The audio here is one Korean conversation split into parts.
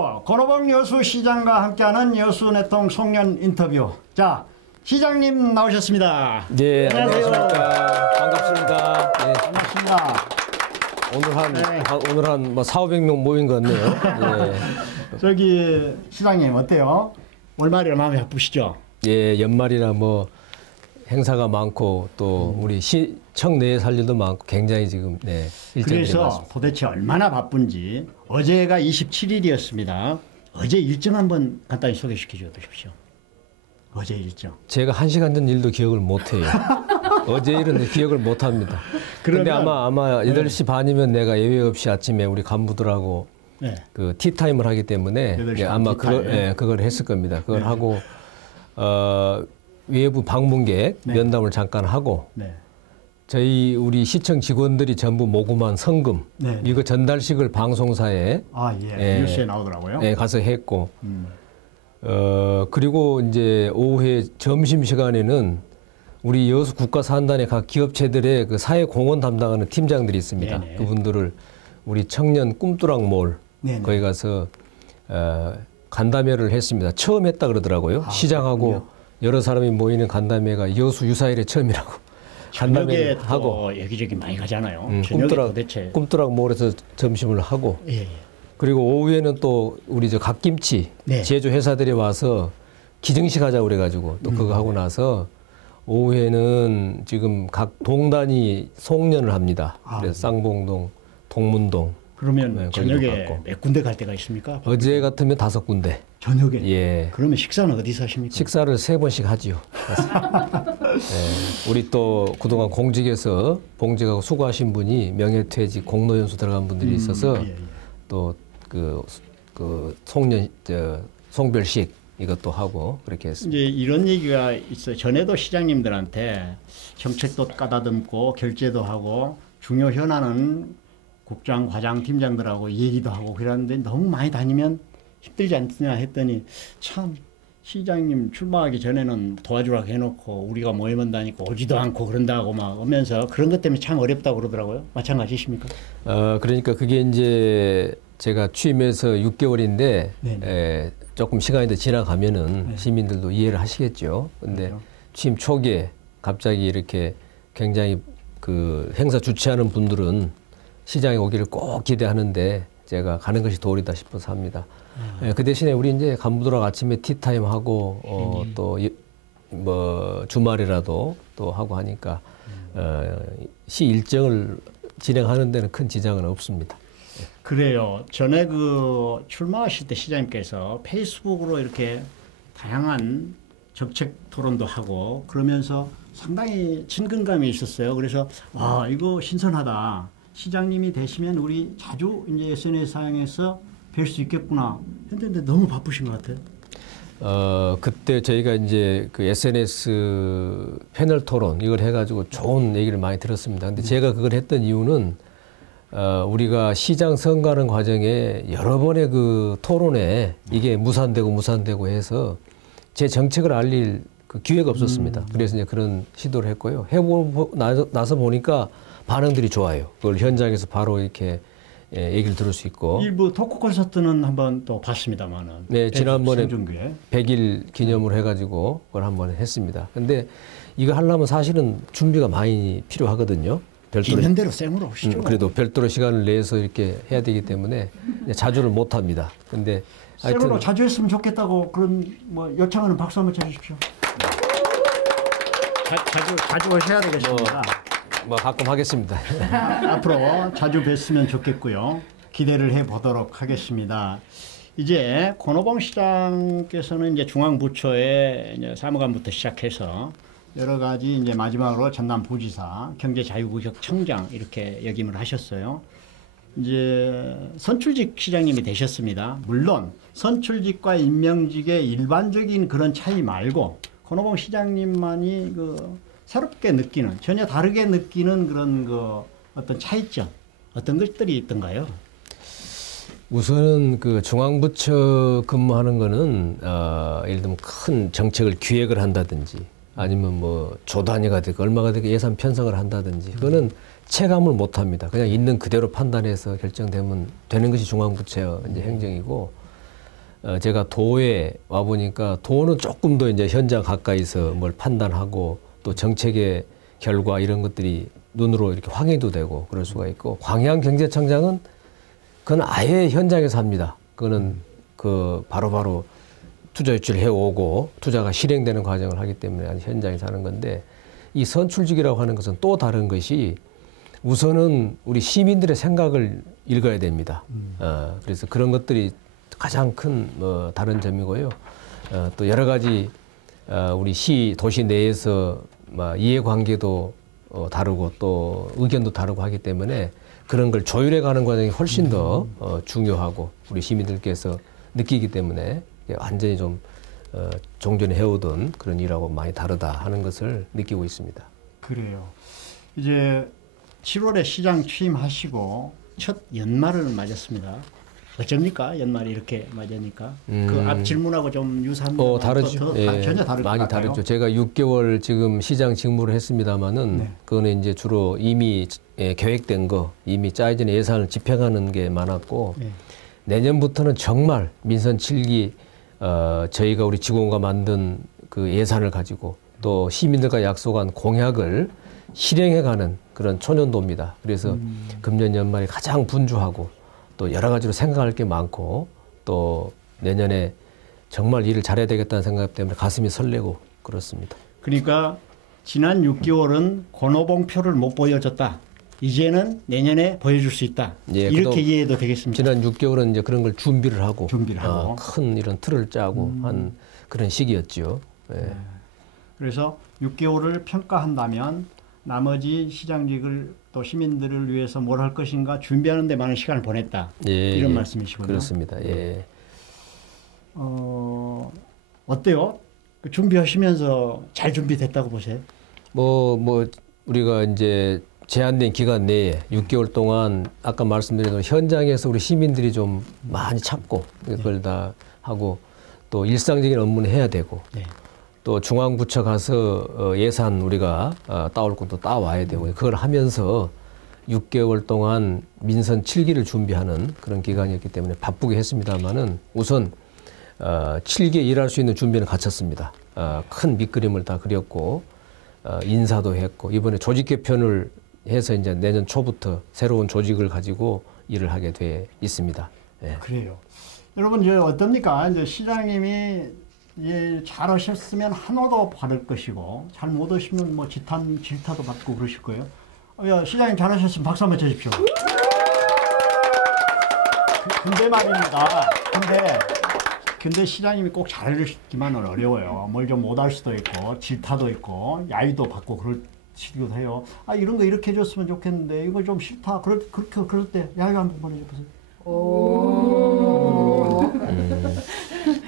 안녕하세요. 권오봉 여수시장과 함께하는 여수내통 송년 인터뷰. 자, 시장님 나오셨습니다. 네, 안녕하세요. 안녕하십니까. 반갑습니다. 네. 반갑습니다. 오늘 한 뭐 400~500명 모인 것 같네요. 예. 저기 시장님 어때요? 월말이라 마음이 바쁘시죠? 예, 연말이라 뭐 행사가 많고 또 우리 시청 내에 살 일도 많고 굉장히 지금 네, 일정이 그래서 많습니다. 도대체 얼마나 바쁜지 어제가 27일이었습니다. 어제 일정 한번 간단히 소개시켜 주십시오. 어제 일정. 제가 1시간 전 일도 기억을 못 해요. 어제 일은 기억을 못 합니다. 그런데 아마 8시 반이면 내가 예외 없이 아침에 우리 간부들하고 네. 그 티타임을 하기 때문에 예, 아마 그걸 했을 겁니다. 그걸 하고 외부 방문객 면담을 잠깐 하고 저희 우리 시청 직원들이 전부 모금한 성금 이거 전달식을 방송사에 뉴스에 나오더라고요. 가서 했고 그리고 이제 오후에 점심 시간에는 우리 여수 국가산단의 각 기업체들의 그 사회 공헌 담당하는 팀장들이 있습니다. 네네. 그분들을 우리 청년 꿈뚜락몰 거기 가서 간담회를 했습니다. 처음 했다 그러더라고요. 시장하고 그렇군요. 여러 사람이 모이는 간담회가 여수 유사일에 처음이라고. 간담회 하고 여기저기 많이 가잖아요. 꿈뚜락몰에서 점심을 하고. 그리고 오후에는 또 우리 저 갓김치 제조 회사들이 와서 기증식 하자고 그래가지고 또 그거 하고 나서 오후에는 지금 각 동단이 송년을 합니다. 그래서 쌍봉동, 동문동. 그러면 저녁에 몇 군데 갈 때가 있습니까? 어제 같으면 5군데. 저녁에? 예. 그러면 식사는 어디서 하십니까? 식사를 3번씩 하지요. 예. 우리 또 그동안 공직에서 봉직하고 수고하신 분이 명예퇴직 공로연수 들어간 분들이 있어서 또 그 송년 송별식 이것도 하고 그렇게 했습니다. 이제 이런 얘기가 있어요. 전에도 시장님들한테 정책도 까다듬고 결제도 하고 중요 현안은 국장, 과장, 팀장들하고 얘기도 하고 그러는데 너무 많이 다니면 힘들지 않느냐 했더니 참 시장님 출마하기 전에는 도와주라고 해놓고 우리가 모이면 다니까 오지도 않고 그런다고 막 오면서 그런 것 때문에 참 어렵다고 그러더라고요. 마찬가지십니까? 그러니까 그게 이제 제가 취임해서 6개월인데 조금 시간이 더 지나가면은 시민들도 이해를 하시겠죠. 근데 그렇죠. 취임 초기에 갑자기 이렇게 굉장히 그 행사 주최하는 분들은 시장에 오기를 꼭 기대하는데 제가 가는 것이 도리다 싶어서 합니다. 그 대신에 우리 이제 간부들하고 아침에 티타임 하고 또 뭐 주말이라도 또 하고 하니까 시 일정을 진행하는 데는 큰 지장은 없습니다. 그래요. 전에 그 출마하실 때 시장님께서 페이스북으로 이렇게 다양한 정책 토론도 하고 그러면서 상당히 친근감이 있었어요. 그래서 와 이거 신선하다. 시장님이 되시면 우리 자주 이제 SNS상에서 뵐 수 있겠구나 했는데 너무 바쁘신 것 같아요. 그때 저희가 이제 그 SNS 패널 토론 이걸 해가지고 좋은 얘기를 많이 들었습니다. 근데 제가 그걸 했던 이유는 우리가 시장 선거하는 과정에 여러 번의 그 토론에 이게 무산되고 해서 제 정책을 알릴 그 기회가 없었습니다. 그래서 이제 그런 시도를 했고요. 해보고 나서 보니까 반응들이 좋아요. 그걸 현장에서 바로 이렇게 얘기를 들을 수 있고. 일부 토크 콘서트는 한번 또 봤습니다만은. 네, 지난번에 100일 기념으로 해가지고 그걸 한번 했습니다. 근데 이거 하려면 사실은 준비가 많이 필요하거든요. 있는 대로 생으로 오시죠. 그래도 별도로 시간을 내서 이렇게 해야 되기 때문에 자주를 못 합니다. 근데 생으로 자주 했으면 좋겠다고 그런 뭐 요청하는 박수 한번 쳐주십시오. 자주 오셔야 되겠습니다. 뭐 가끔 하겠습니다. 앞으로 자주 뵀으면 좋겠고요. 기대를 해보도록 하겠습니다. 이제 권오봉 시장께서는 이제 중앙부처의 이제 사무관부터 시작해서 여러 가지 이제 마지막으로 전남부지사, 경제자유구역청장 이렇게 역임을 하셨어요. 이제 선출직 시장님이 되셨습니다. 물론 선출직과 임명직의 일반적인 그런 차이 말고 권오봉 시장님만이 그 새롭게 느끼는, 전혀 다르게 느끼는 그런 그 어떤 차이점, 어떤 것들이 있던가요? 우선은 그 중앙부처 근무하는 거는 예를 들면 큰 정책을 기획을 한다든지 아니면 뭐 조 단위가 되고 얼마가 되고 예산 편성을 한다든지 그거는 체감을 못 합니다. 그냥 있는 그대로 판단해서 결정되면 되는 것이 중앙부처 이제 행정이고 제가 도에 와 보니까 도는 조금 더 이제 현장 가까이서 뭘 판단하고 또 정책의 결과 이런 것들이 눈으로 이렇게 확인도 되고 그럴 수가 있고, 광양경제청장은 그건 아예 현장에서 합니다. 그거는 그 바로바로 투자 유치를 해오고 투자가 실행되는 과정을 하기 때문에 현장에서 하는 건데, 이 선출직이라고 하는 것은 또 다른 것이 우선은 우리 시민들의 생각을 읽어야 됩니다. 그래서 그런 것들이 가장 큰 다른 점이고요. 또 여러 가지 우리 도시 내에서 이해관계도 다르고 또 의견도 다르고 하기 때문에 그런 걸 조율해 가는 과정이 훨씬 더 중요하고 우리 시민들께서 느끼기 때문에 완전히 좀 종전에 해오던 그런 일하고 많이 다르다 하는 것을 느끼고 있습니다. 그래요. 이제 7월에 시장 취임하시고 첫 연말을 맞았습니다. 어쩝니까? 연말이 이렇게 맞으니까. 그 앞 질문하고 좀 유사합니다. 다르죠. 전혀 다를 것 많이 같아요. 다르죠. 제가 6개월 지금 시장 직무를 했습니다마는 네. 그거는 이제 주로 이미 계획된 거, 이미 짜여진 예산을 집행하는 게 많았고, 네. 내년부터는 정말 민선 7기 저희가 우리 직원과 만든 그 예산을 가지고 또 시민들과 약속한 공약을 실행해가는 그런 초년도입니다. 그래서 금년 연말에 가장 분주하고 또 여러 가지로 생각할 게 많고 또 내년에 정말 일을 잘해야 되겠다는 생각 때문에 가슴이 설레고 그렇습니다. 그러니까 지난 6개월은 권오봉표를 못 보여줬다. 이제는 내년에 보여줄 수 있다. 예, 이렇게 이해해도 되겠습니까? 지난 6개월은 이제 그런 걸 준비를 하고 큰 이런 틀을 짜고 한 그런 시기였죠. 예. 그래서 6개월을 평가한다면 나머지 시장직을 또 시민들을 위해서 뭘 할 것인가 준비하는 데 많은 시간을 보냈다. 이런 말씀이시군요. 그렇습니다. 예. 어때요? 준비하시면서 잘 준비됐다고 보세요? 우리가 이제 제한된 기간 내에 6개월 동안 아까 말씀드린 대로 현장에서 우리 시민들이 좀 많이 찾고 그걸 다 하고 또 일상적인 업무는 해야 되고 또 중앙부처 가서 예산 우리가 따올 것도 따와야 되고 그걸 하면서 6개월 동안 민선 7기를 준비하는 그런 기간이었기 때문에 바쁘게 했습니다마는 우선 7기에 일할 수 있는 준비는 갖췄습니다. 큰 밑그림을 다 그렸고 인사도 했고 이번에 조직 개편을 해서 이제 내년 초부터 새로운 조직을 가지고 일을 하게 돼 있습니다. 예. 그래요. 여러분 이제 어떻습니까? 이제 시장님이 잘 하셨으면 한호도 받을 것이고 잘 못 하시면 뭐 질타도 받고 그러실 거예요. 야, 시장님 잘 하셨으면 박수 한번 쳐주십시오. 근데 말입니다. 근데 시장님이 꼭 잘하시기만은 어려워요. 뭘 좀 못할 수도 있고 질타도 있고 야유도 받고 그러시기도 해요. 이런 거 이렇게 해줬으면 좋겠는데 이거 좀 싫다. 그럴 때 야유 한번 해보세요.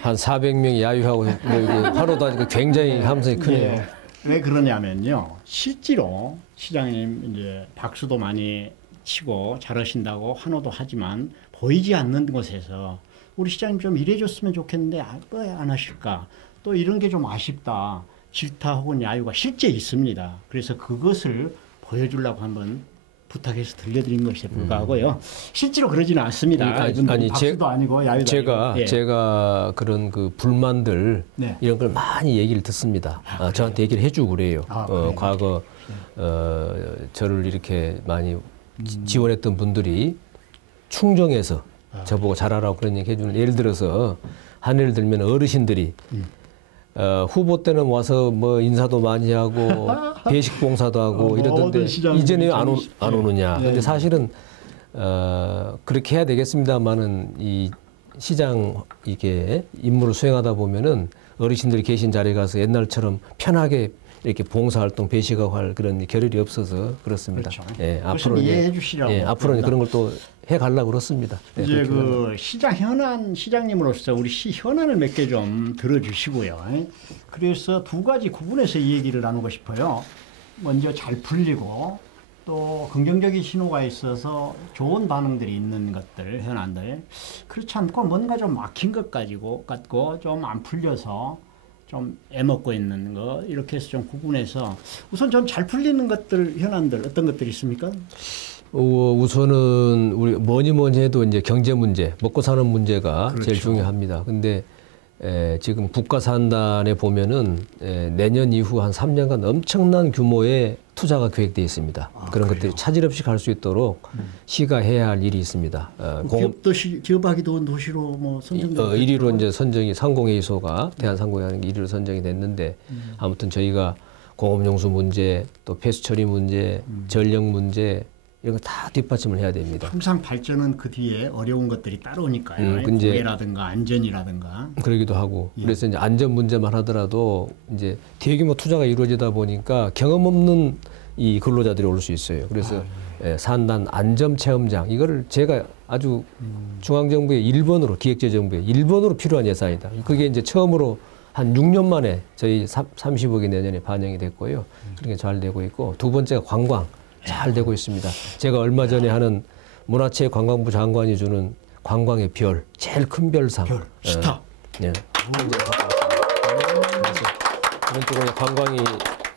한 400명이 야유하고 하루도 하니까 굉장히 함성이 크네요. 왜 그러냐면요. 실제로 시장님 이제 박수도 많이 치고 잘하신다고 환호도 하지만 보이지 않는 곳에서 우리 시장님 좀 일해줬으면 좋겠는데 왜 안 하실까? 또 이런 게 좀 아쉽다. 질타 혹은 야유가 실제 있습니다. 그래서 그것을 보여주려고 한번 부탁해서 들려드린 것에 불과하고요. 실제로 그러지는 않습니다. 박수도 아니고 야유도 제가 그런 그 불만들 이런 걸 많이 얘기를 듣습니다. 저한테 얘기를 해주고 그래요. 과거 저를 이렇게 많이 지원했던 분들이 충정해서 저보고 잘하라고 그런 얘기 해주는, 예를 들어서 한 예를 들면 어르신들이 후보 때는 와서 뭐 인사도 많이 하고 배식 봉사도 하고 이러던데 이제는 왜 안 오느냐. 근데 사실은 그렇게 해야 되겠습니다만은 이 시장 이게 임무를 수행하다 보면은 어르신들이 계신 자리에 가서 옛날처럼 편하게 이렇게 봉사활동, 배식하고 할 그런 겨를이 없어서 그렇습니다. 그렇죠. 예, 앞으로는 이해해 주시라고. 앞으로는 그런 걸 또 해가려고 그렇습니다. 이제 그 시장 현안 시장님으로서 우리 시 현안을 몇 개 좀 들어주시고요. 그래서 두 가지 구분해서 이 얘기를 나누고 싶어요. 먼저 잘 풀리고 또 긍정적인 신호가 있어서 좋은 반응들이 있는 것들, 현안들. 그렇지 않고 뭔가 좀 막힌 것 같고 좀 안 풀려서 좀 애먹고 있는 거, 이렇게 해서 좀 구분해서 우선 좀 잘 풀리는 것들, 현안들 어떤 것들이 있습니까? 우선은 우리 뭐니 해도 이제 경제 문제, 먹고 사는 문제가 그렇죠. 제일 중요합니다. 근데 지금 국가산단에 보면은 내년 이후 한 3년간 엄청난 규모의 투자가 계획되어 있습니다. 그런 그래요? 것들이 차질 없이 갈 수 있도록 시가 해야 할 일이 있습니다. 기업하기 좋은 도시로 뭐 선정된 1위로 이제 선정이 상공회의소가 대한상공회의소가 1위로 선정이 됐는데 아무튼 저희가 공업용수 문제, 또 폐수 처리 문제, 전력 문제 이런 거 다 뒷받침을 해야 됩니다. 항상 발전은 그 뒤에 어려운 것들이 따라오니까요. 근데 공해라든가 안전이라든가. 그러기도 하고 예. 그래서 이제 안전 문제만 하더라도 이제 대규모 투자가 이루어지다 보니까 경험 없는 이 근로자들이 올 수 있어요. 그래서 산단 안전 체험장 이거를 제가 아주 중앙정부의 1번으로 기획재정부의 1번으로 필요한 예산이다. 그게 이제 처음으로 한 6년 만에 저희 30억이 내년에 반영이 됐고요. 그렇게 잘 되고 있고 두 번째가 관광 잘 되고 있습니다. 제가 얼마 전에 하는 문화체육관광부 장관이 주는 관광의 별, 제일 큰 별상. 별, 스타. 네. 그런 쪽으로 관광이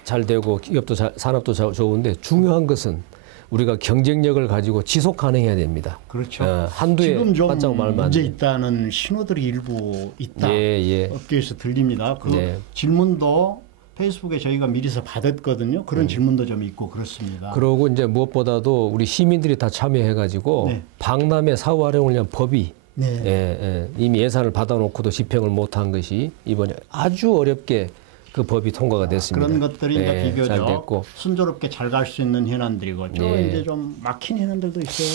잘 되고 기업도 산업도 좋은데 중요한 것은 우리가 경쟁력을 가지고 지속 가능해야 됩니다. 그렇죠. 한두에 지금 좀 바짝 말면 안 문제 돼. 있다는 신호들이 일부 있다. 예. 업계에서 들립니다. 그 네. 질문도 페이스북에 저희가 미리서 받았거든요. 그런 질문도 좀 있고 그렇습니다. 그러고 이제 무엇보다도 우리 시민들이 다 참여해가지고 네. 박람회 사후 활용을 위한 법이 네. 이미 예산을 받아놓고도 집행을 못한 것이 이번에 아주 어렵게 그 법이 통과가 됐습니다. 그런 것들이 이제 잘 비교적 됐고 순조롭게 잘 갈 수 있는 현안들이고 또 이제 좀 막힌 현안들도 있어요.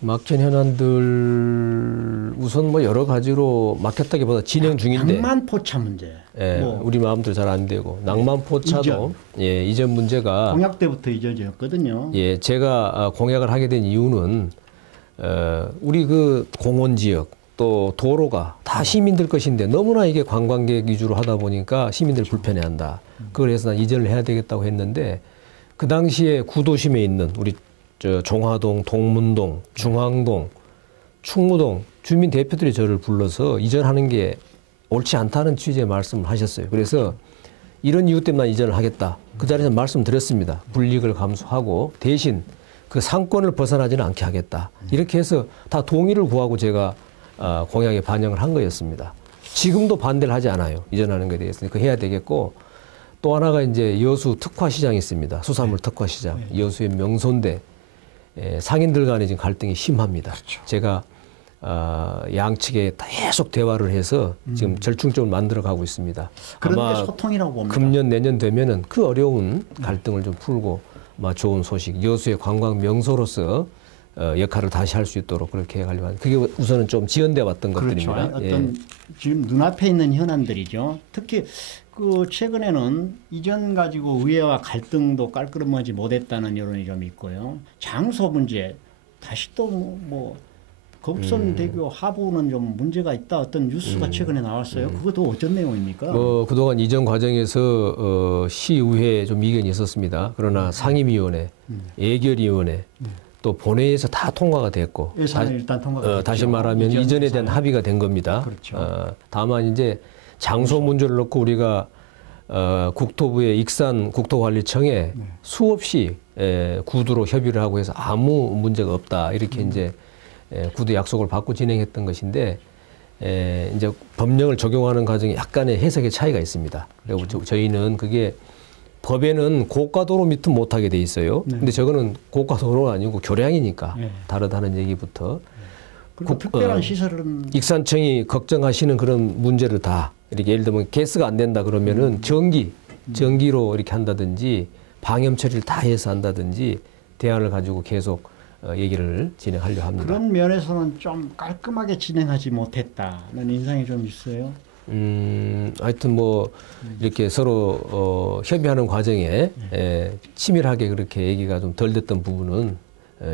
막힌 현안들 우선 뭐 여러 가지로 막혔다기보다 진행 중인데 낭만포차 문제. 뭐 우리 마음대로 잘 안 되고 낭만포차도 이전 문제가 공약 때부터 이전이었거든요. 제가 공약을 하게 된 이유는 우리 그 공원 지역 또 도로가 다 시민들 것인데 너무나 이게 관광객 위주로 하다 보니까 시민들 불편해한다. 그걸 해서 난 이전을 해야 되겠다고 했는데 그 당시에 구도심에 있는 우리 종화동, 동문동, 중앙동, 충무동 주민 대표들이 저를 불러서 이전하는 게 옳지 않다는 취지의 말씀을 하셨어요. 그래서 이런 이유 때문에 난 이전을 하겠다. 그 자리에서 말씀드렸습니다. 불이익을 감수하고 대신 그 상권을 벗어나지는 않게 하겠다. 이렇게 해서 다 동의를 구하고 제가 공약에 반영을 한 거였습니다. 지금도 반대를 하지 않아요. 이전하는 것에 대해서. 그 해야 되겠고 또 하나가 이제 여수 특화시장이 있습니다. 수산물 특화시장. 여수의 명소인데 상인들 간에 지금 갈등이 심합니다. 그렇죠. 제가 양측에 계속 대화를 해서 지금 절충점을 만들어가고 있습니다. 그런 아마 게 소통이라고 봅니다. 금년 내년 되면은 그 어려운 갈등을 좀 풀고 아마 좋은 소식, 여수의 관광 명소로서 역할을 다시 할 수 있도록 그렇게 하려고 하는 그게 우선은 좀 지연돼 왔던 그렇죠. 것들입니다. 어떤 지금 눈앞에 있는 현안들이죠. 특히 그 최근에는 이전 가지고 의회와 갈등도 깔끔하지 못했다는 여론이 좀 있고요. 장소 문제 다시 또 뭐 겁선대교 하부는 좀 문제가 있다 어떤 뉴스가 최근에 나왔어요. 그것도 어떤 내용입니까? 그동안 이전 과정에서 시의회에 좀 이견이 있었습니다. 그러나 상임위원회, 예결위원회 또 본회의에서 다 통과가 됐고 예산은 일단 통과가 됐죠. 다시 말하면 이전에 대한 합의가 된 겁니다. 그렇죠. 다만 이제 장소 문제를 놓고 우리가 국토부의 익산 국토관리청에 수없이 구두로 협의를 하고 해서 아무 문제가 없다 이렇게 이제 구두 약속을 받고 진행했던 것인데 이제 법령을 적용하는 과정에 약간의 해석의 차이가 있습니다. 그리고 그렇죠. 저희는 그게 법에는 고가도로 밑은 못하게 돼 있어요. 근데 저거는 고가도로가 아니고 교량이니까 다르다는 얘기부터. 그리고 특별한 시설은 익산청이 걱정하시는 그런 문제를 다 이렇게 예를 들면 가스가 안 된다 그러면은 전기로 이렇게 한다든지 방염 처리를 다 해서 한다든지 대안을 가지고 계속 얘기를 진행하려 합니다. 그런 면에서는 좀 깔끔하게 진행하지 못했다는 인상이 좀 있어요. 하여튼 뭐 이렇게 서로 협의하는 과정에 치밀하게 그렇게 얘기가 좀 덜 됐던 부분은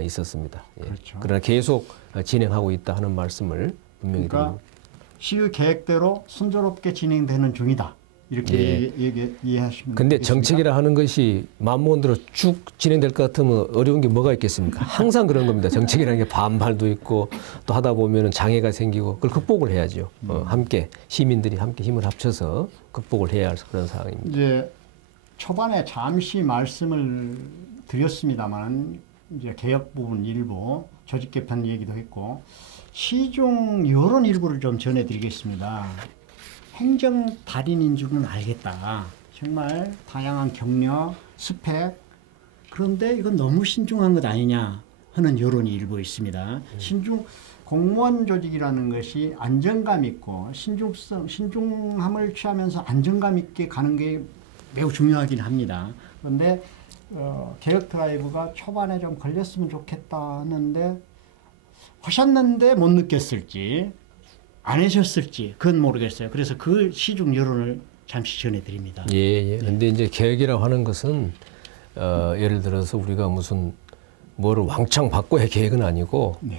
있었습니다. 그렇죠. 그러나 계속 진행하고 있다 하는 말씀을 분명히 그러니까 시의 계획대로 순조롭게 진행되는 중이다. 이렇게 이해하시면 근데 되겠습니까? 정책이라 하는 것이 마음먹은대로 쭉 진행될 것 같으면 어려운 게 뭐가 있겠습니까? 항상 그런 겁니다. 정책이라는 게 반발도 있고 또 하다 보면 장애가 생기고 그걸 극복을 해야죠. 함께 시민들이 함께 힘을 합쳐서 극복을 해야 할 그런 상황입니다. 이제 초반에 잠시 말씀을 드렸습니다만 이제 개혁 부분 일부, 조직 개편 얘기도 했고, 시중 이런 일부를 좀 전해드리겠습니다. 행정 달인인 줄은 알겠다. 정말 다양한 경력, 스펙, 그런데 이건 너무 신중한 것 아니냐 하는 여론이 일부 있습니다. 공무원 조직이라는 것이 안정감 있고 신중함을 취하면서 안정감 있게 가는 게 매우 중요하긴 합니다. 그런데 개혁 드라이브가 초반에 좀 걸렸으면 좋겠다 하는데 하셨는데 못 느꼈을지 안 하셨을지 그건 모르겠어요. 그래서 그 시중 여론을 잠시 전해드립니다. 예. 근데 이제 개혁이라고 하는 것은 예를 들어서 우리가 무슨 뭐를 왕창 바꿔야 계획은 아니고 네.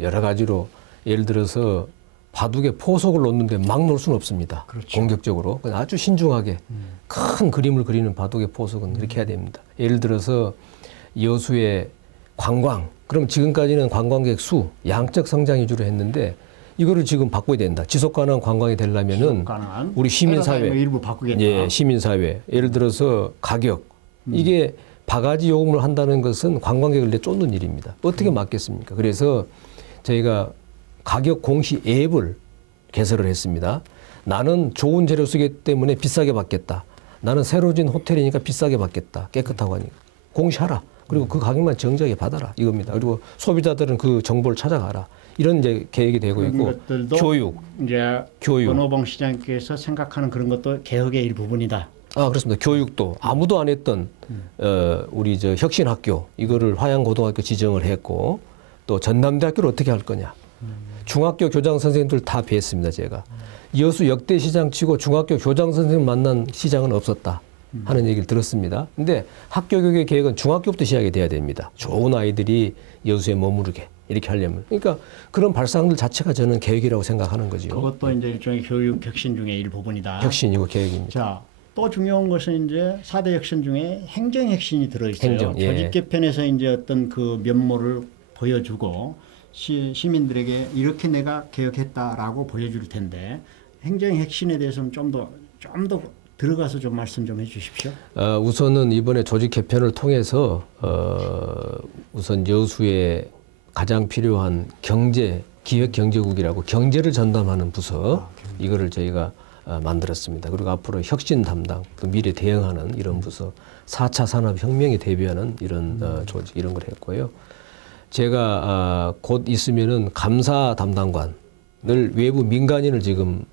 여러 가지로 예를 들어서 바둑에 포석을 놓는데 막 놓을 수는 없습니다. 그렇죠. 공격적으로 아주 신중하게 큰 그림을 그리는 바둑의 포석은 그렇게 해야 됩니다. 예를 들어서 여수의 관광, 그럼 지금까지는 관광객 수, 양적 성장 위주로 했는데 이거를 지금 바꿔야 된다. 지속 가능한 관광이 되려면은 우리 시민사회, 일부 바꾸겠다. 예, 시민사회, 예를 들어서 가격, 이게 바가지 요금을 한다는 것은 관광객을 내쫓는 일입니다. 어떻게 막겠습니까? 그래서 저희가 가격 공시 앱을 개설을 했습니다. 나는 좋은 재료 쓰기 때문에 비싸게 받겠다. 나는 새로 진 호텔이니까 비싸게 받겠다. 깨끗하고 하니까. 공시하라. 그리고 그 가격만 정정하게 받아라. 이겁니다. 그리고 소비자들은 그 정보를 찾아가라. 이런 이제 계획이 되고 있고, 교육, 이제 권오봉 시장께서 생각하는 그런 것도 개혁의 일부분이다. 그렇습니다. 교육도 아무도 안 했던 우리 저 혁신학교 이거를 화양고등학교 지정을 했고, 또 전남대학교를 어떻게 할 거냐. 중학교 교장 선생님들 다 뵀습니다. 제가 여수 역대 시장 치고 중학교 교장 선생님 만난 시장은 없었다 하는 얘기를 들었습니다. 근데 학교 교육의 계획은 중학교부터 시작이 돼야 됩니다. 좋은 아이들이 여수에 머무르게 이렇게 하려면. 그러니까 그런 발상들 자체가 저는 계획이라고 생각하는 거죠. 그것도 이제 일종의 교육 혁신 중에 일부분이다. 혁신이고 계획입니다. 자, 또 중요한 것은 이제 4대 혁신 중에 행정 혁신이 들어있어요. 행정, 예. 조직 개편에서 이제 어떤 그 면모를 보여주고 시민들에게 이렇게 내가 개혁했다라고 보여줄 텐데 행정 혁신에 대해서는 좀 더 들어가서 좀 말씀 좀 해주십시오. 우선은 이번에 조직 개편을 통해서 우선 여수에 가장 필요한 기획경제국이라고 경제를 전담하는 부서 이거를 저희가 만들었습니다. 그리고 앞으로 혁신 담당, 또 미래 대응하는 이런 부서, 4차 산업혁명에 대비하는 이런 조직 이런 걸 했고요. 제가 곧 있으면은 감사 담당관을 외부 민간인을 지금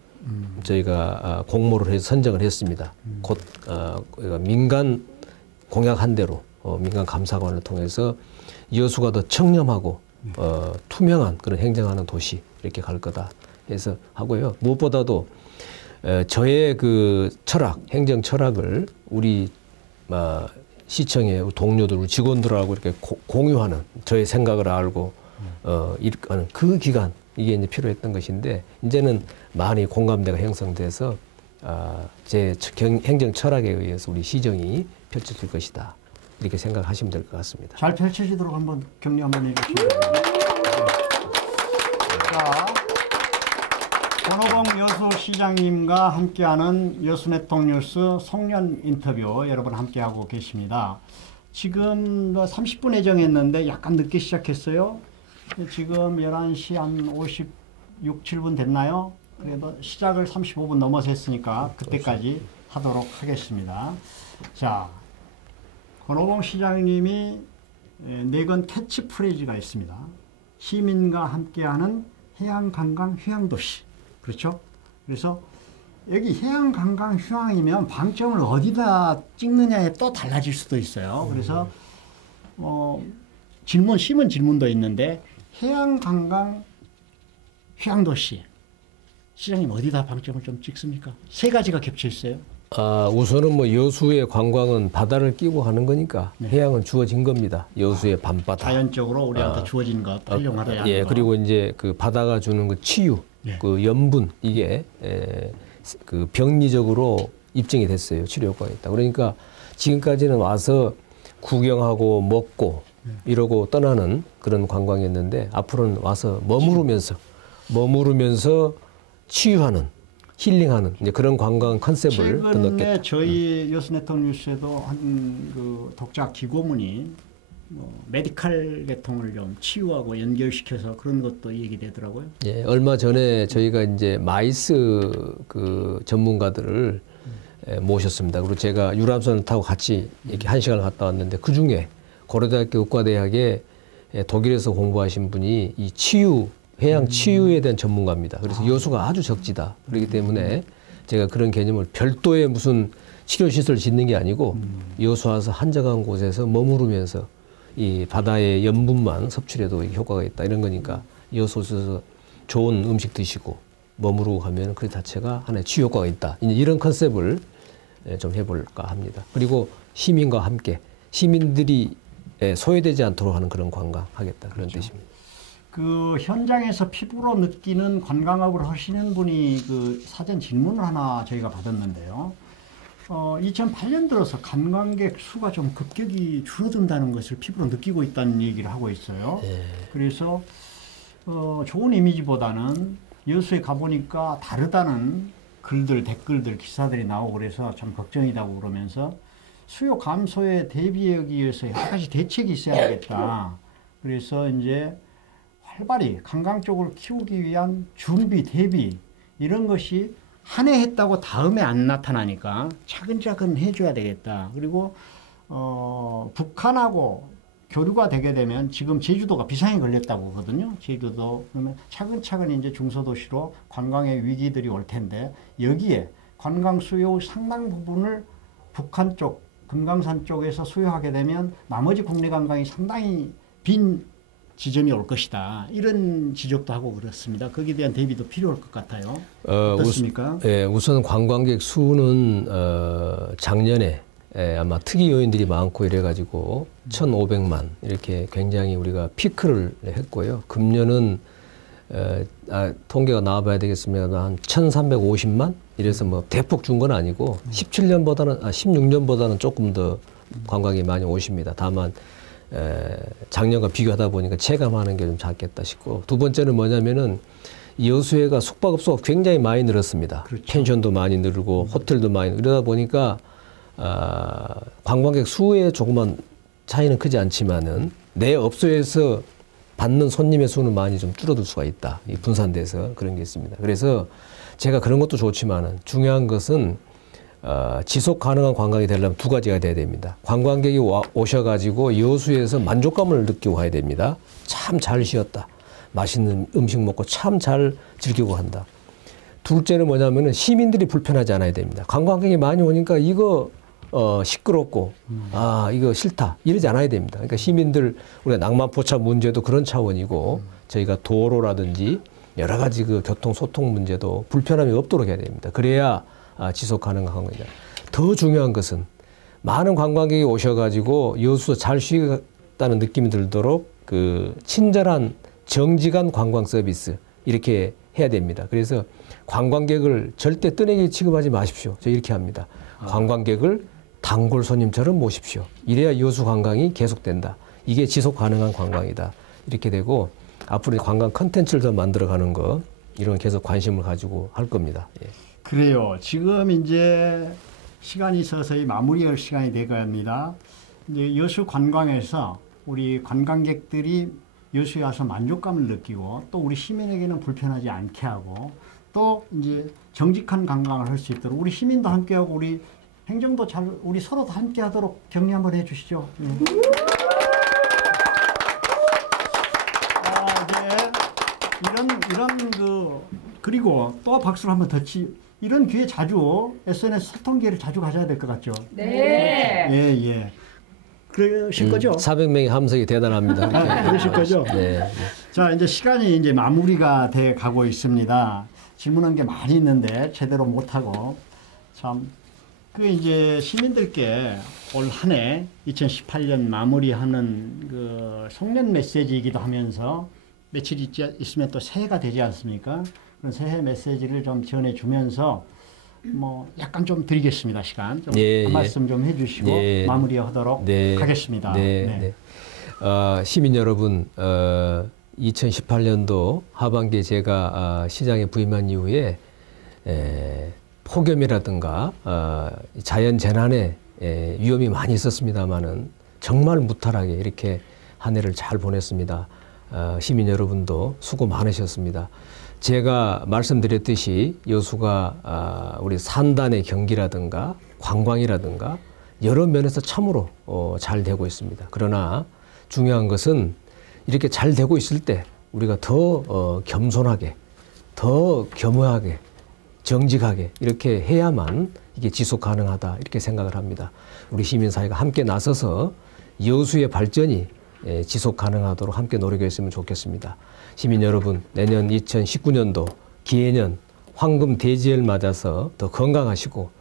저희가 공모를 해서 선정을 했습니다. 곧 민간 공약한 대로 민간 감사관을 통해서 여수가 더 청렴하고 투명한 그런 행정하는 도시 이렇게 갈 거다 해서 하고요. 무엇보다도 저의 그 철학, 행정 철학을 우리 시청의 동료들, 우리 직원들하고 이렇게 공유하는 저의 생각을 알고 하는 그 기간 이게 이제 필요했던 것인데 이제는 많이 공감대가 형성돼서 제 행정 철학에 의해서 우리 시정이 펼쳐질 것이다 이렇게 생각하시면 될 것 같습니다. 잘 펼쳐지도록 한번 격려 한번 해주시죠. 자, 권오봉 여수시장님과 함께하는 여수네통 뉴스 송년 인터뷰 여러분 함께하고 계십니다. 지금 30분 예정했는데 약간 늦게 시작했어요. 지금 11시 한 56, 7분 됐나요? 그래도 시작을 35분 넘어서 했으니까 그때까지 하도록 하겠습니다. 자, 권오봉 시장님이 내건 캐치프레이즈가 있습니다. 시민과 함께하는 해양관광 휴양도시. 그렇죠? 그래서 여기 해양관광 휴양이면 방점을 어디다 찍느냐에 또 달라질 수도 있어요. 그래서 심은 질문도 있는데 해양관광 휴양도시 시장님 어디다 방점을 좀 찍습니까? 세 가지가 겹쳐 있어요. 우선은 뭐 여수의 관광은 바다를 끼고 하는 거니까 네. 해양은 주어진 겁니다. 여수의 밤바다. 자연적으로 우리한테 주어진 것, 활용하려는 예, 그리고 이제 그 바다가 주는 그 치유, 네. 그 염분 이게 그 병리적으로 입증이 됐어요. 치료 효과가 있다. 그러니까 지금까지는 와서 구경하고 먹고 이러고 떠나는 그런 관광이었는데 앞으로는 와서 머무르면서 치유하는 힐링하는 이제 그런 관광 컨셉을 더 넣겠다. 저희 여수네통 뉴스에도 한 그 독자 기고문이 메디칼 계통을 좀 치유하고 연결시켜서 그런 것도 얘기되더라고요. 예, 얼마 전에 저희가 이제 마이스 그 전문가들을 모셨습니다. 그리고 제가 유람선을 타고 같이 이렇게 1시간을 갔다 왔는데 그 중에 고려대학교 의과대학에 독일에서 공부하신 분이 이 치유, 해양 치유에 대한 전문가입니다. 그래서 여수가 아주 적지다. 그렇기 때문에 제가 그런 개념을 별도의 무슨 치료시설을 짓는 게 아니고 여수 와서 한적한 곳에서 머무르면서 이 바다의 염분만 섭취해도 효과가 있다 이런 거니까 여수에서 좋은 음식 드시고 머무르고 가면 그 자체가 하나의 치유 효과가 있다. 이런 컨셉을 좀 해볼까 합니다. 그리고 시민과 함께 시민들이 소외되지 않도록 하는 그런 관광하겠다 그런 그렇죠. 뜻입니다. 그 현장에서 피부로 느끼는 관광업을 하시는 분이 그 사전 질문을 하나 저희가 받았는데요. 2008년 들어서 관광객 수가 좀 급격히 줄어든다는 것을 피부로 느끼고 있다는 얘기를 하고 있어요. 그래서 좋은 이미지보다는 여수에 가보니까 다르다는 글들, 댓글들, 기사들이 나오고 그래서 참 걱정이라고 그러면서 수요 감소에 대비하기 위해서 여러 가지 대책이 있어야겠다. 그래서 이제 활발히 관광 쪽을 키우기 위한 준비, 대비 이런 것이 한 해 했다고 다음에 안 나타나니까 차근차근 해줘야 되겠다. 그리고 북한하고 교류가 되게 되면 지금 제주도가 비상에 걸렸다고 하거든요. 제주도 그러면 차근차근 이제 중소도시로 관광의 위기들이 올 텐데 여기에 관광 수요 상당 부분을 북한 쪽, 금강산 쪽에서 수요하게 되면 나머지 국내 관광이 상당히 빈 지점이 올 것이다. 이런 지적도 하고 그렇습니다. 거기에 대한 대비도 필요할 것 같아요. 어떻습니까? 우선 관광객 수는 작년에 아마 특이 요인들이 많고 이래가지고 1,500만 이렇게 굉장히 우리가 피크를 했고요. 금년은 통계가 나와봐야 되겠습니다. 한 1,350만 이래서 뭐 대폭 준 건 아니고 16년보다는 조금 더 관광이 많이 오십니다. 다만 작년과 비교하다 보니까 체감하는 게 좀 작겠다 싶고 두 번째는 뭐냐면은 여수해가 숙박업소가 굉장히 많이 늘었습니다. 그렇죠. 펜션도 많이 늘고 호텔도 많이 이러다 보니까 관광객 수의 조그만 차이는 크지 않지만은 내 업소에서 받는 손님의 수는 많이 좀 줄어들 수가 있다. 이 분산돼서 그런 게 있습니다. 그래서 제가 그런 것도 좋지만은 중요한 것은 지속 가능한 관광이 되려면 두 가지가 돼야 됩니다. 관광객이 오셔가지고 여수에서 만족감을 느끼고 가야 됩니다. 참 잘 쉬었다. 맛있는 음식 먹고 참 잘 즐기고 간다. 둘째는 뭐냐면은 시민들이 불편하지 않아야 됩니다. 관광객이 많이 오니까 이거 시끄럽고 이거 싫다 이러지 않아야 됩니다. 그러니까 시민들 우리가 낭만포차 문제도 그런 차원이고 저희가 도로라든지 여러 가지 그 교통 소통 문제도 불편함이 없도록 해야 됩니다. 그래야 지속 가능한 관광이다. 더 중요한 것은 많은 관광객이 오셔가지고 여수에서 잘 쉬겠다는 느낌이 들도록 그 친절한 정직한 관광 서비스 이렇게 해야 됩니다. 그래서 관광객을 절대 뜨내기 취급하지 마십시오. 저 이렇게 합니다. 관광객을 단골 손님처럼 모십시오. 이래야 여수 관광이 계속된다. 이게 지속 가능한 관광이다. 이렇게 되고 앞으로 관광 컨텐츠를 더 만들어가는 거 이런 계속 관심을 가지고 할 겁니다. 예. 그래요. 지금 이제 시간이 서서히 마무리할 시간이 되어갑니다. 이제 여수 관광에서 우리 관광객들이 여수에 와서 만족감을 느끼고 또 우리 시민에게는 불편하지 않게 하고 또 이제 정직한 관광을 할 수 있도록 우리 시민도 함께하고 우리 행정도 잘 우리 서로도 함께하도록 격려 한번 해주시죠. 이런 그리고 또 박수를 한번 더 이런 기회 자주 SNS 소통 기회를 자주 가져야 될 것 같죠. 네. 예. 그러실 거죠? 400명의 함성이 대단합니다. 그러실 거죠? 네. 자, 이제 시간이 이제 마무리가 돼 가고 있습니다. 질문한 게 많이 있는데 제대로 못하고 참 그 이제 시민들께 올 한 해 2018년 마무리하는 그 송년 메시지이기도 하면서 며칠 있으면 또 새해가 되지 않습니까? 그런 새해 메시지를 좀 전해주면서 뭐 약간 좀 드리겠습니다. 시간 좀 한 말씀 좀 해주시고 마무리하도록 하겠습니다. 시민 여러분, 2018년도 하반기에 제가 시장에 부임한 이후에 폭염이라든가 자연 재난에 위험이 많이 있었습니다만은 정말 무탈하게 이렇게 한 해를 잘 보냈습니다. 시민 여러분도 수고 많으셨습니다. 제가 말씀드렸듯이 여수가 우리 산단의 경기라든가 관광이라든가 여러 면에서 참으로 잘 되고 있습니다. 그러나 중요한 것은 이렇게 잘 되고 있을 때 우리가 더 겸손하게, 더 겸허하게, 정직하게 이렇게 해야만 이게 지속 가능하다 이렇게 생각을 합니다. 우리 시민사회가 함께 나서서 여수의 발전이 지속 가능하도록 함께 노력했으면 좋겠습니다. 시민 여러분, 내년 2019년도 기해년 황금 대지를 맞아서 더 건강하시고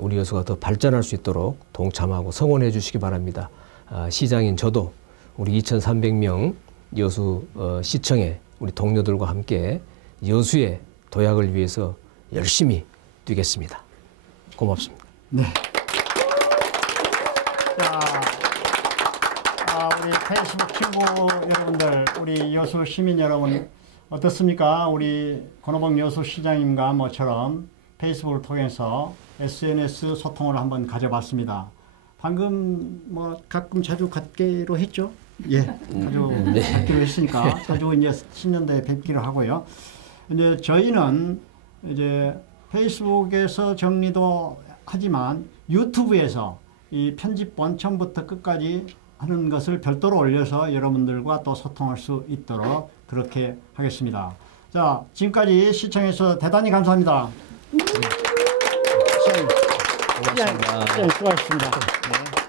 우리 여수가 더 발전할 수 있도록 동참하고 성원해 주시기 바랍니다. 시장인 저도 우리 2,300명 여수 시청의 우리 동료들과 함께 여수의 도약을 위해서 열심히 뛰겠습니다. 고맙습니다. 네. 자, 우리 페이스북 친구 여러분들, 우리 여수 시민 여러분 어떻습니까? 우리 권오봉 여수시장님과 모처럼 페이스북을 통해서 SNS 소통을 한번 가져봤습니다. 방금 뭐 가끔 자주 갖기로 했죠? 예, 자주 갖기로 했으니까 자주 이제 신년도에 뵙기로 하고요. 이제 저희는 이제 페이스북에서 정리도 하지만 유튜브에서 이 편집본 처음부터 끝까지 하는 것을 별도로 올려서 여러분들과 또 소통할 수 있도록 그렇게 하겠습니다. 자, 지금까지 시청해주셔서 대단히 감사합니다. 고맙습니다. 수고하셨습니다. 네.